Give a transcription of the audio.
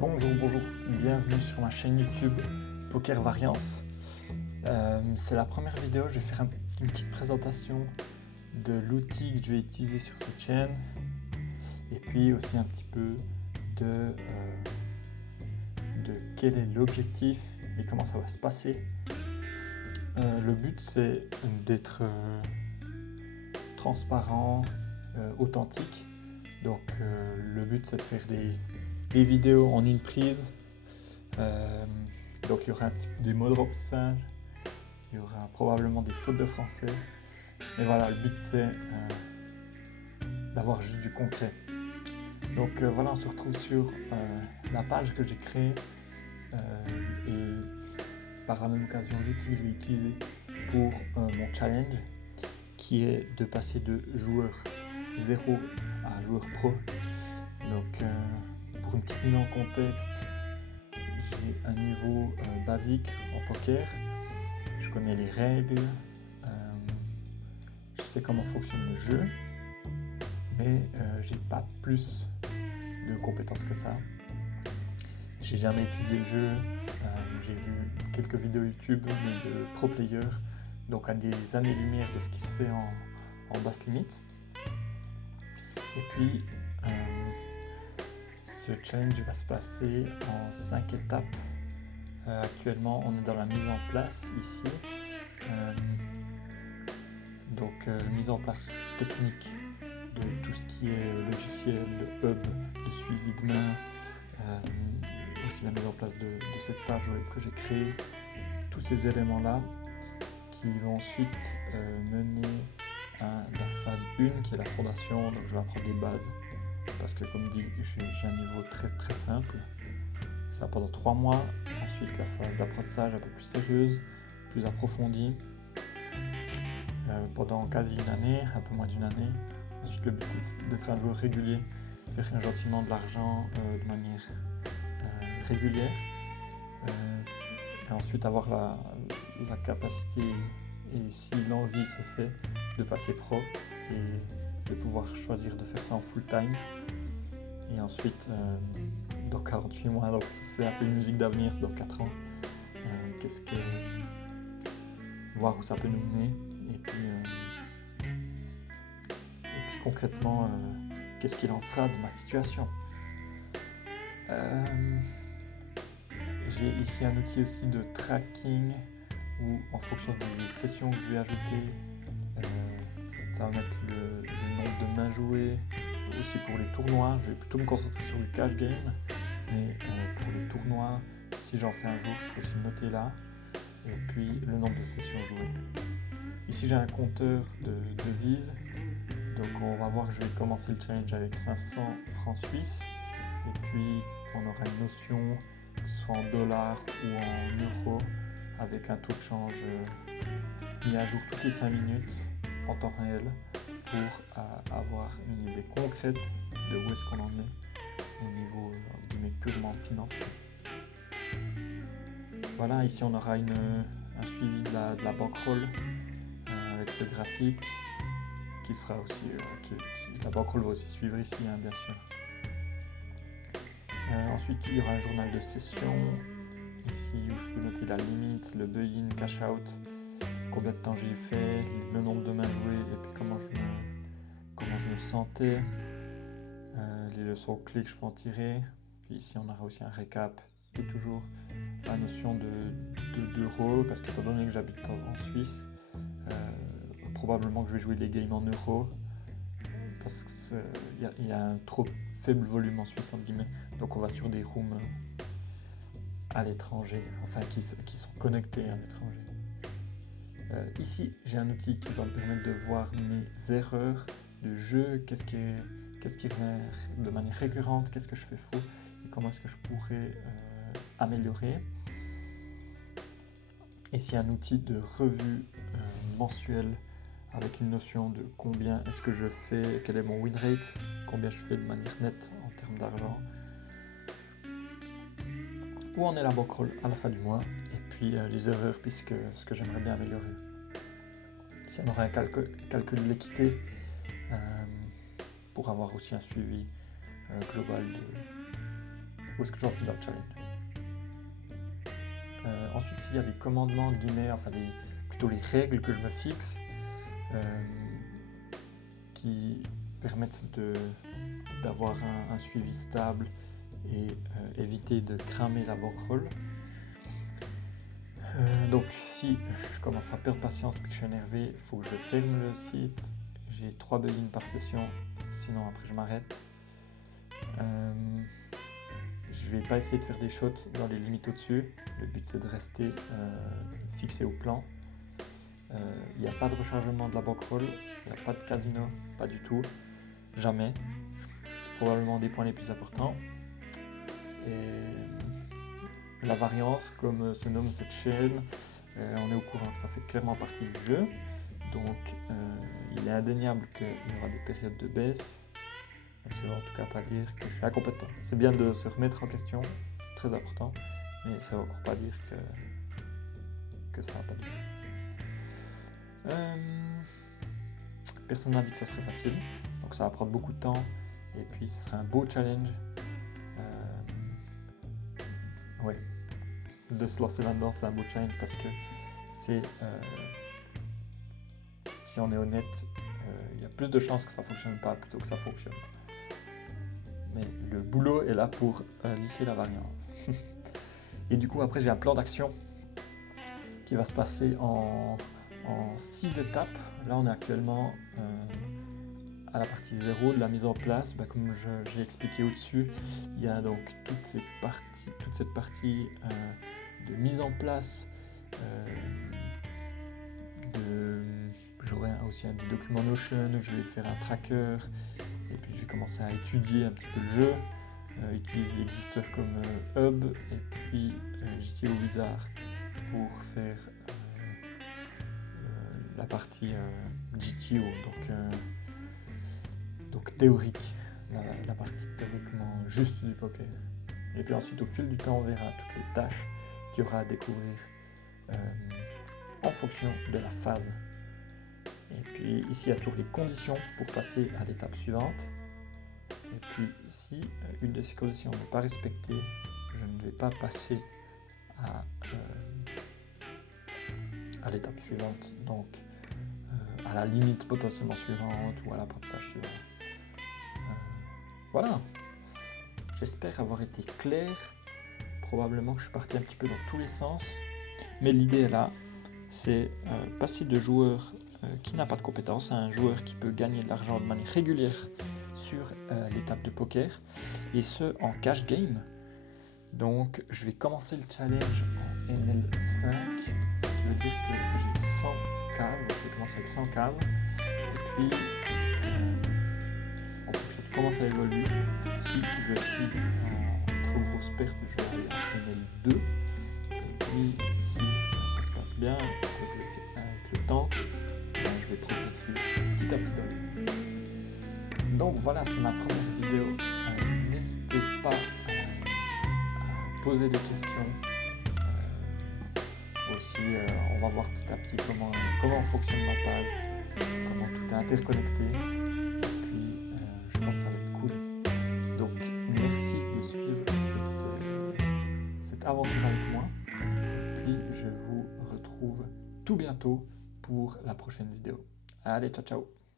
Bonjour, bienvenue sur ma chaîne YouTube Poker Variance. C'est la première vidéo, je vais faire une petite présentation de l'outil que je vais utiliser sur cette chaîne et puis aussi un petit peu de quel est l'objectif et comment ça va se passer. Le but c'est d'être transparent, authentique. Donc le but c'est de faire des vidéos en une prise. Donc il y aura un petit peu des mots de remplissage, il y aura probablement des fautes de français. Mais voilà, le but c'est d'avoir juste du concret. Donc voilà, on se retrouve sur la page que j'ai créée et par la même occasion l'outil que je vais utiliser pour mon challenge qui est de passer de joueur 0 à joueur pro. Donc pour une petite mise en contexte, j'ai un niveau basique en poker, je connais les règles, je sais comment fonctionne le jeu, mais j'ai pas plus de compétences que ça. J'ai jamais étudié le jeu, j'ai vu quelques vidéos YouTube de pro players, donc à des années-lumière de ce qui se fait en basse limite. Et puis ce challenge va se passer en 5 étapes. Actuellement, on est dans la mise en place ici. Donc, mise en place technique de tout ce qui est logiciel, de hub, de suivi de main, aussi la mise en place de cette page web que j'ai créée. Tous ces éléments-là qui vont ensuite mener à la phase 1 qui est la fondation. Donc, je vais apprendre les bases. Parce que comme dit, j'ai un niveau très simple. Ça pendant 3 mois. Ensuite la phase d'apprentissage un peu plus sérieuse, plus approfondie. Pendant quasi une année, un peu moins d'une année. Ensuite le but c'est d'être un joueur régulier, faire gentiment de l'argent de manière régulière. Et ensuite avoir la capacité et si l'envie se fait de passer pro et de pouvoir choisir de faire ça en full time. Et ensuite, dans 48 mois, donc c'est un peu une musique d'avenir, c'est dans 4 ans. Voir où ça peut nous mener. Et puis concrètement, qu'est-ce qu'il en sera de ma situation. J'ai ici un outil aussi de tracking où en fonction des sessions que je vais ajouter, ça va mettre le nombre de mains jouées. Aussi pour les tournois, je vais plutôt me concentrer sur le cash game, mais pour les tournois, si j'en fais un jour, je peux aussi le noter là, et puis le nombre de sessions jouées. Ici j'ai un compteur de devises, donc on va voir que je vais commencer le challenge avec 500 francs suisses, et puis on aura une notion, que ce soit en dollars ou en euros, avec un taux de change mis à jour toutes les 5 minutes en temps réel, pour avoir une idée concrète de où est-ce qu'on en est au niveau purement financier. Voilà, ici on aura un suivi de la bankroll avec ce graphique qui sera aussi, la bankroll va aussi suivre ici, bien sûr. Ensuite il y aura un journal de session ici où je peux noter la limite, le buy-in, cash-out, combien de temps j'ai fait, le nombre de mains jouées et puis comment je me sentais, les leçons clés que je peux en tirer. Puis ici on aura aussi un récap et toujours la notion d'euros parce qu'étant donné que j'habite en Suisse, probablement que je vais jouer les games en euros parce qu'il y a un trop faible volume en Suisse entre guillemets, donc on va sur des rooms à l'étranger, enfin qui sont connectés à l'étranger. Ici, j'ai un outil qui va me permettre de voir mes erreurs de jeu, qu'est-ce qui revient de manière récurrente, qu'est-ce que je fais faux et comment est-ce que je pourrais améliorer. Ici, un outil de revue mensuelle avec une notion de combien est-ce que je fais, quel est mon win rate, combien je fais de manière nette en termes d'argent, où en est la bankroll à la fin du mois, et puis les erreurs puisque ce que j'aimerais bien améliorer. Ici on aura un calcul de l'équité pour avoir aussi un suivi global où est-ce que j'en suis dans le challenge. Ensuite, s'il y a des commandements de guillemets, enfin plutôt les règles que je me fixe, qui permettent d'avoir un suivi stable et éviter de cramer la bankroll. Donc si je commence à perdre patience et que je suis énervé, il faut que je ferme le site. J'ai 3 buy-in par session, sinon après je m'arrête. Je vais pas essayer de faire des shots dans les limites au-dessus. Le but c'est de rester fixé au plan. Il n'y a pas de rechargement de la bankroll, il n'y a pas de casino, pas du tout, jamais. C'est probablement des points les plus importants. Et la variance, comme se nomme cette chaîne, on est au courant que ça fait clairement partie du jeu. Donc il est indéniable qu'il y aura des périodes de baisse. Mais ça ne veut en tout cas pas dire que je suis incompétent. C'est bien de se remettre en question, c'est très important, mais ça ne veut encore pas dire que ça n'a pas de vie. Personne n'a dit que ça serait facile, donc ça va prendre beaucoup de temps, et puis ce sera un beau challenge. Ouais, de se lancer là-dedans, c'est un beau challenge parce que c'est, si on est honnête, il y a plus de chances que ça ne fonctionne pas plutôt que ça fonctionne. Mais le boulot est là pour lisser la variance. Et du coup, après, j'ai un plan d'action qui va se passer en 6 étapes. Là, on est actuellement à la partie 0 de la mise en place. Comme j'ai expliqué au-dessus, il y a donc toute cette partie de mise en place. J'aurai aussi un document Notion où je vais faire un tracker et puis je vais commencer à étudier un petit peu le jeu, utiliser Exister comme hub et puis GTO Wizard pour faire la partie GTO, donc théorique, la partie théoriquement juste du poker. Et puis ensuite au fil du temps on verra toutes les tâches qu'il y aura à découvrir en fonction de la phase. Et puis ici il y a toujours les conditions pour passer à l'étape suivante. Et puis si une de ces conditions n'est pas respectée, je ne vais pas passer à l'étape suivante, donc à la limite potentiellement suivante ou à l'apprentissage suivant. Voilà, j'espère avoir été clair. Probablement que je suis parti un petit peu dans tous les sens, mais l'idée est là, c'est passer de joueur qui n'a pas de compétences à un joueur qui peut gagner de l'argent de manière régulière sur l'étape de poker, et ce en cash game. Donc je vais commencer le challenge en NL5, qui veut dire que j'ai 100 caves, je vais commencer avec 100 caves, et puis en fonction de comment ça évolue, si je suis en trop grosse perte, je vais aller en NL2, et puis si ça se passe bien, avec le temps, je vais progresser petit à petit dans le jeu. Donc voilà, c'était ma première vidéo. N'hésitez pas à poser des questions. Aussi, on va voir petit à petit comment fonctionne ma page, comment tout est interconnecté. Et puis, je pense que ça va être cool. Donc, merci de suivre cette aventure avec moi. Et puis, je vous retrouve tout bientôt pour la prochaine vidéo. Allez, ciao, ciao!